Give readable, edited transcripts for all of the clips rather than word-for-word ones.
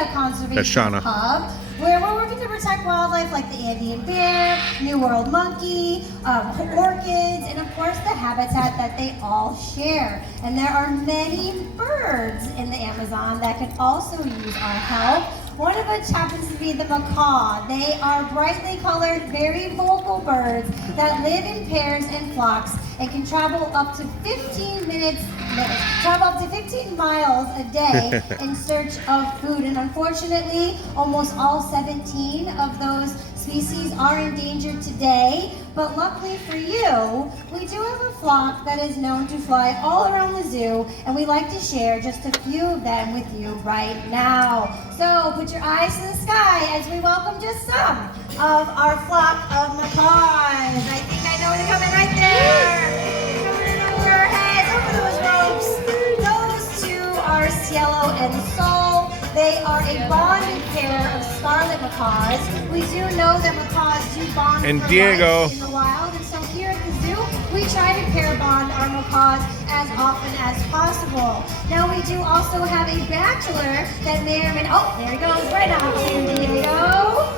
a conservation hub where we're working to protect wildlife like the Andean bear, New World monkey, orchids, and of course the habitat that they all share. And there are many birds in the Amazon that can also use our help. One of which happens to be the macaw. They are brightly colored, very vocal birds that live in pairs and flocks and can travel up to 15 miles a day in search of food. And unfortunately, almost all 17 of those species are endangered today. But luckily for you, we do have a flock that is known to fly all around the zoo, and we like to share just a few of them with you right now. So put your eyes to the sky as we welcome just some of our flock of macaws. I think I know they're coming right there. Coming over our heads, over those ropes. Those two are Cielo and Sol. They are a bonded pair of scarlet macaws. We do know that macaws do bond and for Diego life in the wild, and so here at the zoo, we try to pair bond our macaws as often as possible. Now we do also have a bachelor that may or may not, oh, there he goes, right off here, Diego.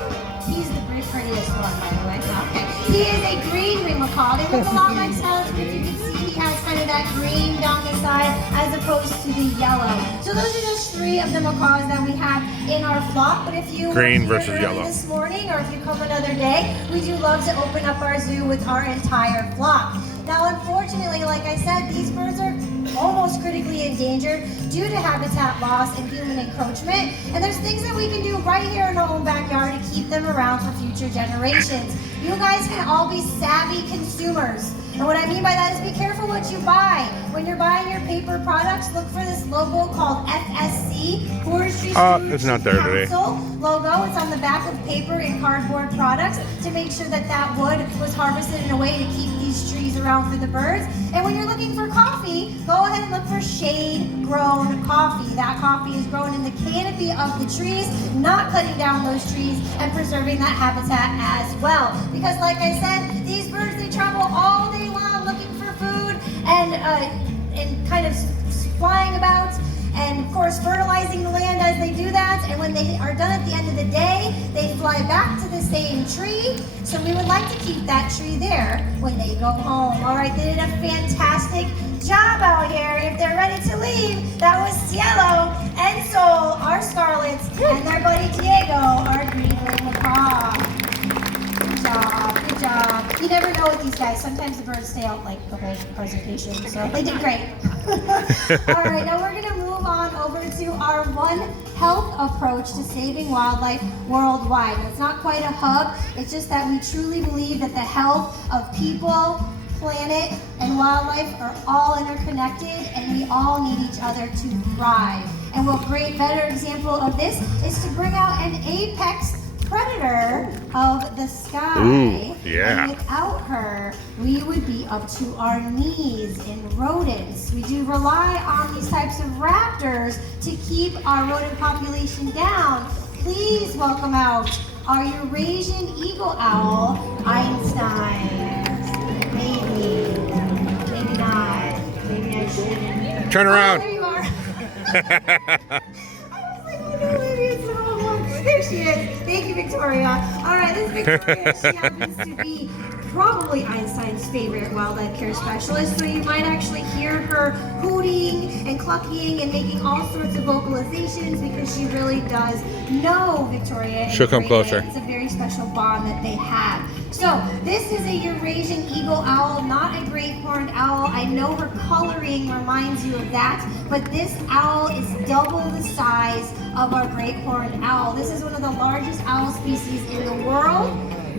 He's the prettiest one, by the way. Okay. He is a green wing macaw. They look a lot like Silas, but you can see he has kind of that green down the side as opposed to the yellow. So those are just 3 of the macaws that we have in our flock. But if you green were versus here early yellow this morning, or if you come another day, we do love to open up our zoo with our entire flock. Now, unfortunately, like I said, these birds are almost critically endangered due to habitat loss and human encroachment. And there's things that we can do right here in our own backyard to keep them around for future generations. You guys can all be savvy consumers. And what I mean by that is be careful what you buy. When you're buying your paper products, look for this logo called FSC, Forestry it's not there today. Logo. It's on the back of paper and cardboard products to make sure that that wood was harvested in a way to keep these trees around for the birds. And when you're looking for coffee, go ahead and look for shade-grown coffee. That coffee is grown in the canopy of the trees, not cutting down those trees and preserving that habitat as well. Because like I said, these birds, they travel all day long looking for food and kind of flying about, and of course fertilizing the land as they do that. And when they are done at the end of the day, they fly back to the same tree. So we would like to keep that tree there when they go home. All right, they did a fantastic job out here. If they're ready to leave, that was Cielo and Sol, our scarlets, and their buddy Diego, our green-winged macaw. Good job, good job. You never know with these guys. Sometimes the birds stay out like the whole presentation, so they did great. All right, now we're gonna move on over to our One Health approach to saving wildlife worldwide. And it's not quite a hub, it's just that we truly believe that the health of people, planet, and wildlife are all interconnected, and we all need each other to thrive. And what great better example of this is to bring out an apex predator of the sky. Ooh, yeah. And without her, we would be up to our knees in rodents. We do rely on these types of raptors to keep our rodent population down. Please welcome out our Eurasian eagle owl, Einstein. Maybe not. Maybe I shouldn't. Turn around. Oh, there you are. I was like, oh no, maybe it's the wrong one. There she is. Thank you, Victoria. All right, this is Victoria. She happens to be probably Einstein's favorite wildlife care specialist, so you might actually hear her hooting and clucking and making all sorts of vocalizations because she really does know Victoria. She'll come closer. It's a very special bond that they have. So this is a Eurasian eagle owl, not a great horned owl. I know her coloring reminds you of that, but this owl is double the size of our great horned owl. This is one of the largest owl species in the world.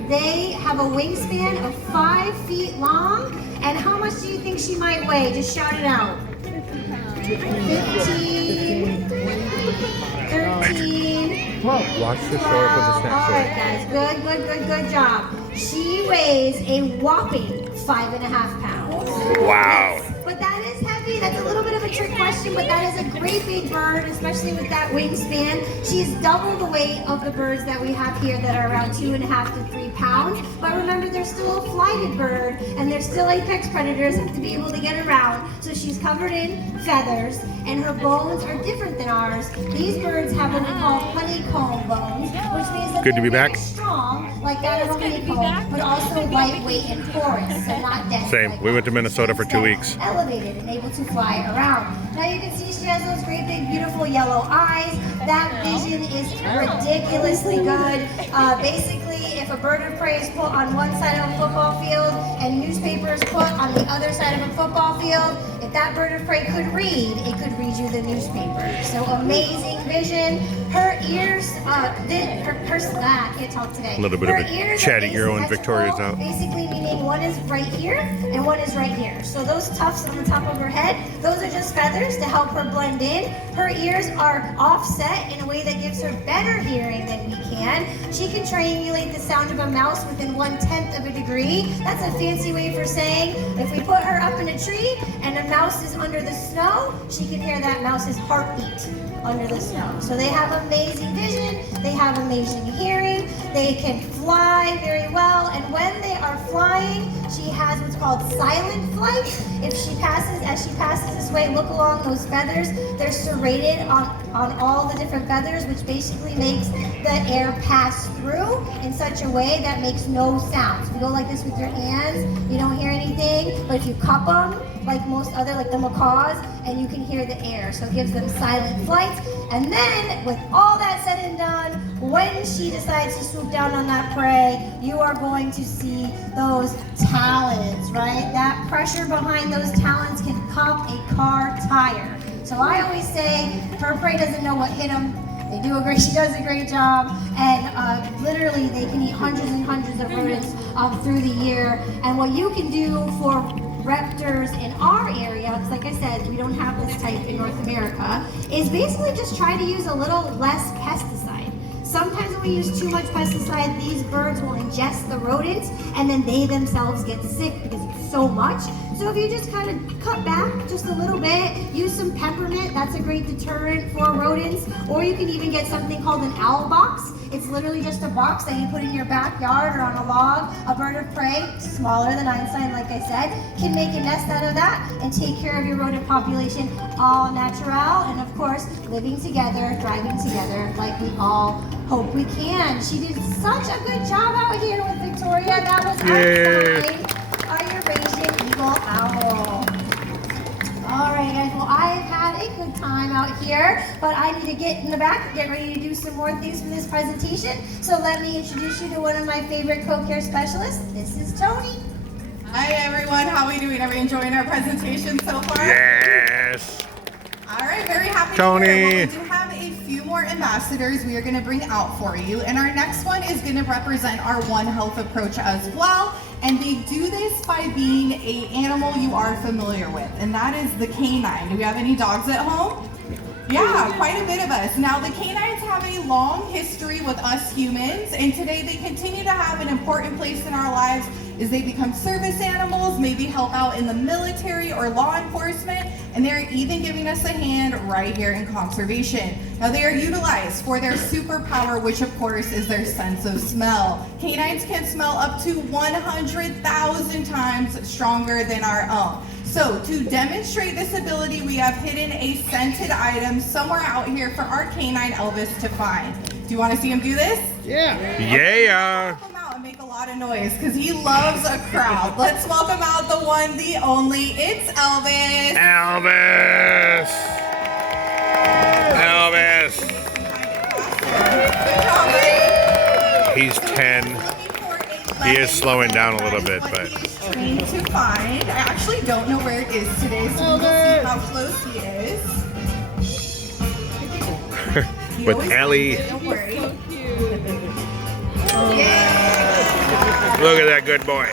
They have a wingspan of 5 feet long. And how much do you think she might weigh? Just shout it out. 15, 13, Watch the 12. short with the snack All right, guys. Good job. She weighs a whopping 5.5 pounds. Wow. But that is heavy. That's a little bit of a a trick question, but that is a great big bird, especially with that wingspan. She's double the weight of the birds that we have here that are around 2.5 to 3 pounds. But remember, they're still a flighted bird, and they're still apex predators, have to be able to get around. So she's covered in feathers, and her bones are different than ours. These birds have what we call honeycomb bones, which means that Good to be they're back. very strong, like that of a honeycomb, but also lightweight and porous, so not dense. Same. Like We went to ours. Minnesota for 2 weeks. Elevated and able to fly around. Now you can see she has those great big beautiful yellow eyes. That vision is ridiculously good. Basically, if a bird of prey is put on one side of a football field and newspaper is put on the other side of a football field, if that bird of prey could read, it could read you the newspaper. So amazing vision. Her ears, I can't talk today. A little bit Her of a ears chatty are ear when Victoria's out. basically meaning one is right here and one is right here. So those tufts on the top of her head, those are just feathers to help her blend in. Her ears are offset in a way that gives her better hearing than we can. She can triangulate the sound of a mouse within 1/10 of a degree. That's a fancy way for saying if we put her up in a tree and a mouse is under the snow, she can hear that mouse's heartbeat under the snow. So they have amazing vision, they have amazing hearing, they can fly very well, and when they are flying, she has what's called silent flight. As she passes this way, look along those feathers. They're serrated on all the different feathers, which basically makes the air pass through in such a way that makes no sound. So if you go like this with your hands, you don't hear anything, but if you cup them, like most other, like the macaws, and you can hear the air. So it gives them silent flight. And then, with all that said and done, when she decides to swoop down on that prey, you are going to see those talons, right? That pressure behind those talons can cup a car tire. So I always say, her prey doesn't know what hit them. She does a great job, and literally they can eat hundreds and hundreds of rodents through the year. And what you can do for raptors in our area, because like I said, we don't have this type in North America, is basically just try to use a little less pesticide. Sometimes when we use too much pesticide, these birds will ingest the rodents and then they themselves get sick because it's so much. So if you just kind of cut back just a little bit, use some peppermint, that's a great deterrent for rodents. Or you can even get something called an owl box. It's literally just a box that you put in your backyard or on a log. A bird of prey, smaller than Einstein, like I said, can make a nest out of that and take care of your rodent population, all natural, and of course, living together, thriving together, like we all hope we can. She did such a good job out here with Victoria. That was Einstein, our Eurasian eagle owl. All right, guys. Well, I've had a good time out here, but I need to get in the back, get ready to do some more things for this presentation. So let me introduce you to one of my favorite co-care specialists. This is Tony. Hi, everyone. How are we doing? Are we enjoying our presentation so far? Yes. All right, very happy Tony. to hear. Well, we do have a few more ambassadors we are going to bring out for you, and our next one is going to represent our One Health approach as well. And they do this by being an animal you are familiar with, and that is the canine. Do we have any dogs at home? Yeah, quite a bit of us. Now, the canines have a long history with us humans, and today they continue to have an important place in our lives as they become service animals, maybe help out in the military or law enforcement, and they're even giving us a hand right here in conservation. Now, they are utilized for their superpower, which of course is their sense of smell. Canines can smell up to 100,000 times stronger than our own. So to demonstrate this ability, we have hidden a scented item somewhere out here for our canine Elvis to find. Do you want to see him do this? Yeah. Help him out and make a lot of noise because he loves a crowd. Let's welcome out the one, the only. It's Elvis. Elvis. Elvis. Good job, buddy. He's 10. He is slowing down a little bit, but Trained to find. I actually don't know where it is today, so we'll see how close he is. He with always Ellie. finds it, don't worry. Look at that good boy.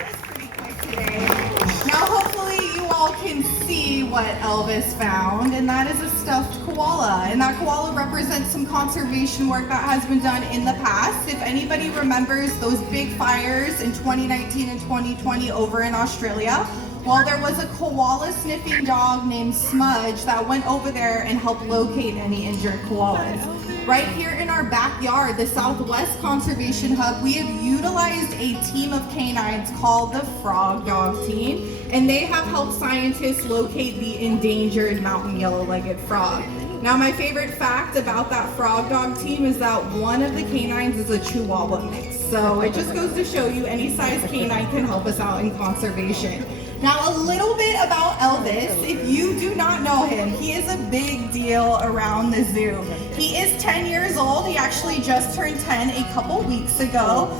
Now, hopefully, you all can see what Elvis found, and that is a stuffed koala. And that koala represents some conservation work that has been done in the past. If anybody remembers those big fires in 2019 and 2020 over in Australia, Well, there was a koala sniffing dog named Smudge that went over there and helped locate any injured koalas. Right here in our backyard, the Southwest Conservation Hub, we have utilized a team of canines called the Frog Dog Team, and they have helped scientists locate the endangered mountain yellow-legged frog. Now, my favorite fact about that Frog Dog Team is that one of the canines is a Chihuahua mix. So it just goes to show you any size canine can help us out in conservation. Now, a little bit about Elvis. If you do not know him, he is a big deal around the zoo. He is 10 years old. He actually just turned 10 a couple weeks ago.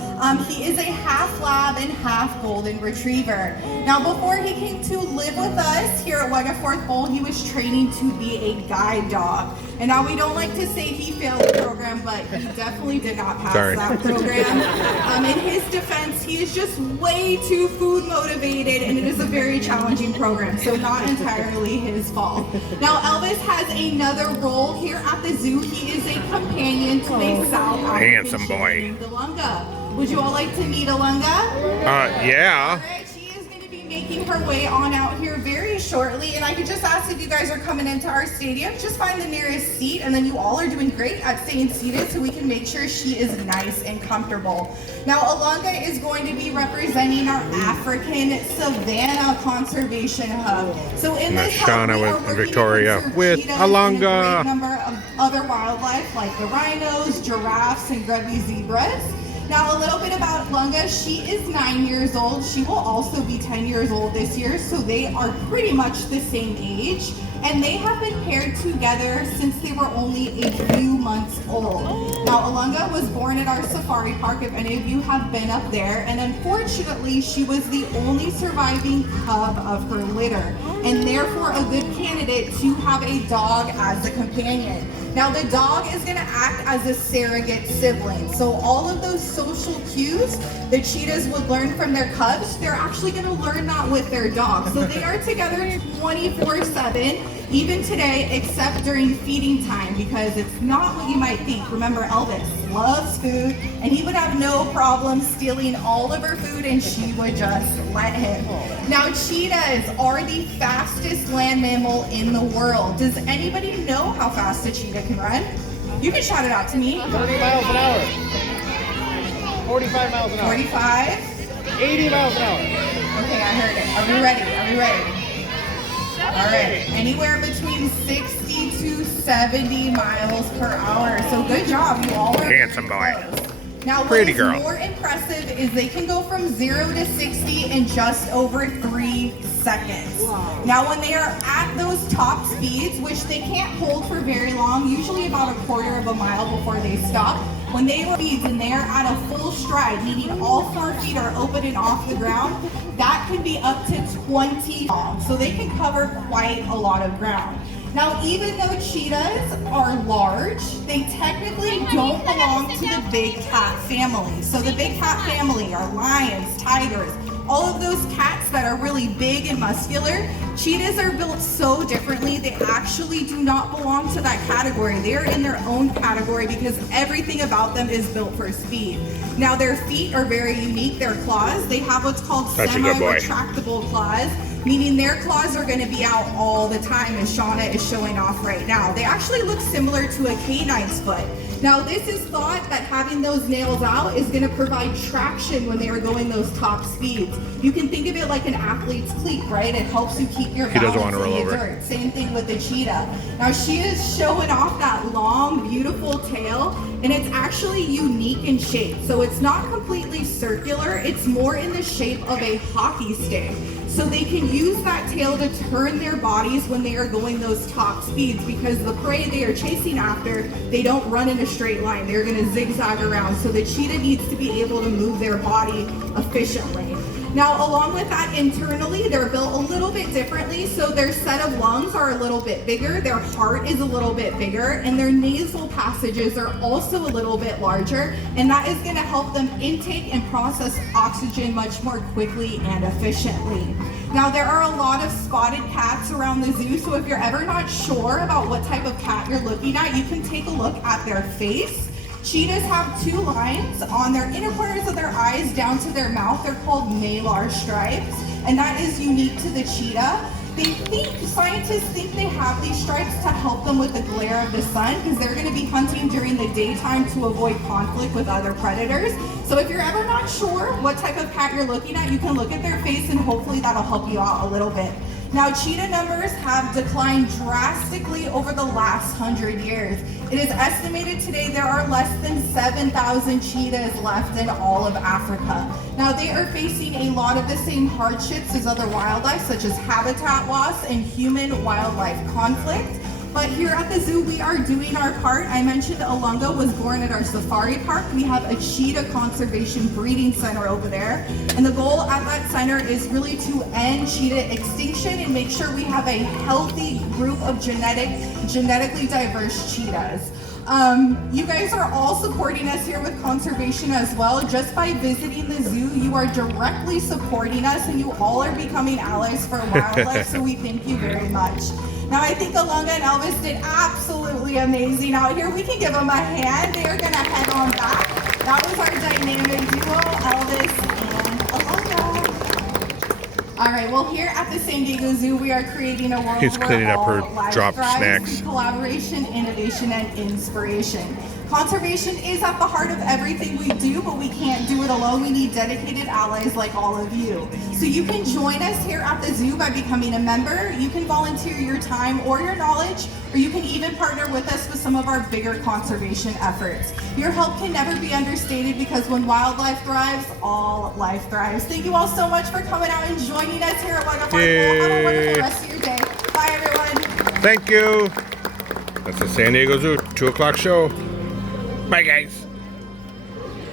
He is a half lab and half golden retriever. Now, before he came to live with us here at Wegeforth Bowl, he was training to be a guide dog. And now we don't like to say he failed the program, but he definitely did not pass that program. In his defense, he is just way too food motivated, and it is a very challenging program, so not entirely his fault. Now, Elvis has another role here at the zoo. He is a companion to a South African handsome boy named Alunga. Would you all like to meet Alunga? Yeah. Making her way on out here very shortly, and I could just ask if you guys are coming into our stadium, just find the nearest seat, and then you all are doing great at staying seated so we can make sure she is nice and comfortable. Now, Alunga is going to be representing our African Savannah Conservation Hub. So in this hub, we are working Victoria to with cheetahs Alunga. and a great number of other wildlife like the rhinos, giraffes, and grubby zebras. Now, a little bit about Alunga. She is 9 years old. She will also be 10 years old this year, so they are pretty much the same age. And they have been paired together since they were only a few months old. Now, Alunga was born at our safari park, if any of you have been up there, and unfortunately, she was the only surviving cub of her litter, and therefore a good candidate to have a dog as a companion. Now, the dog is going to act as a surrogate sibling. So all of those social cues the cheetahs would learn from their cubs, they're actually going to learn that with their dog. So they are together 24/7, even today, except during feeding time, because it's not what you might think. Remember, Elvis loves food, and he would have no problem stealing all of her food, and she would just let him. Now, cheetahs are the fastest land mammal in the world. Does anybody know how fast a cheetah can run? You can shout it out to me. 30 miles an hour. 45 miles an hour. 45. 80 miles an hour. Okay, I heard it. Are we ready? Are we ready? All right, anywhere between 60 to 70 miles per hour. So good job, you all were Handsome boy. close. Now, Pretty what is girl. more impressive is they can go from 0 to 60 in just over 3 seconds. Wow. Now, when they are at those top speeds, which they can't hold for very long, usually about a quarter of a mile before they stop, when they are speeds and they are at a full stride, meaning all 4 feet are open and off the ground, that can be up to 20 long. So they can cover quite a lot of ground. Now, even though cheetahs are large, they technically don't belong to the big cat family. So the big cat family are lions, tigers, all of those cats that are really big and muscular. Cheetahs are built so differently, they actually do not belong to that category. They are in their own category because everything about them is built for speed. Now, their feet are very unique. Their claws, they have what's called semi-retractable claws, meaning their claws are going to be out all the time, as Shauna is showing off right now. They actually look similar to a canine's foot. Now, this is thought that having those nails out is going to provide traction when they are going those top speeds. You can think of it like an athlete's cleat, right? It helps you keep your balance doesn't want to roll in the over. dirt. Same thing with the cheetah. Now, she is showing off that long, beautiful tail, and it's actually unique in shape. So it's not completely circular. It's more in the shape of a hockey stick. So they can use that tail to turn their bodies when they are going those top speeds, because the prey they are chasing after, they don't run in a straight line. They're going to zigzag around. So the cheetah needs to be able to move their body efficiently. Now, along with that, internally, they're built a little bit differently. So their set of lungs are a little bit bigger, their heart is a little bit bigger, and their nasal passages are also a little bit larger. And that is going to help them intake and process oxygen much more quickly and efficiently. Now, there are a lot of spotted cats around the zoo. So if you're ever not sure about what type of cat you're looking at, you can take a look at their face. Cheetahs have 2 lines on their inner corners of their eyes down to their mouth. They're called malar stripes. and that is unique to the cheetah. Scientists think they have these stripes to help them with the glare of the sun because they're going to be hunting during the daytime to avoid conflict with other predators. So if you're ever not sure what type of cat you're looking at, you can look at their face and hopefully that'll help you out a little bit. Now, cheetah numbers have declined drastically over the last 100 years. It is estimated today there are less than 7,000 cheetahs left in all of Africa. Now, they are facing a lot of the same hardships as other wildlife, such as habitat loss and human-wildlife conflict. But here at the zoo, we are doing our part. I mentioned Olunga was born at our safari park. We have a cheetah conservation breeding center over there. And the goal at that center is really to end cheetah extinction and make sure we have a healthy group of genetically diverse cheetahs. You guys are all supporting us here with conservation as well. Just by visiting the zoo, you are directly supporting us and you all are becoming allies for wildlife, so we thank you very much. Now, I think Olunga and Elvis did absolutely amazing out here. We can give them a hand. They are going to head on back. That was our dynamic duo, Elvis and Olunga. All right, well, here at the San Diego Zoo, we are creating a world He's cleaning where up her all life dropped thrives snacks. through collaboration, innovation, and inspiration. Conservation is at the heart of everything we do, but we can't do it alone. We need dedicated allies like all of you. So you can join us here at the zoo by becoming a member. You can volunteer your time or your knowledge, or you can even partner with us with some of our bigger conservation efforts. Your help can never be understated because when wildlife thrives, all life thrives. Thank you all so much for coming out and joining us here at Wonderful. Have a wonderful rest of your day. Bye, everyone. Thank you. That's the San Diego Zoo 2 o'clock show. Bye, guys.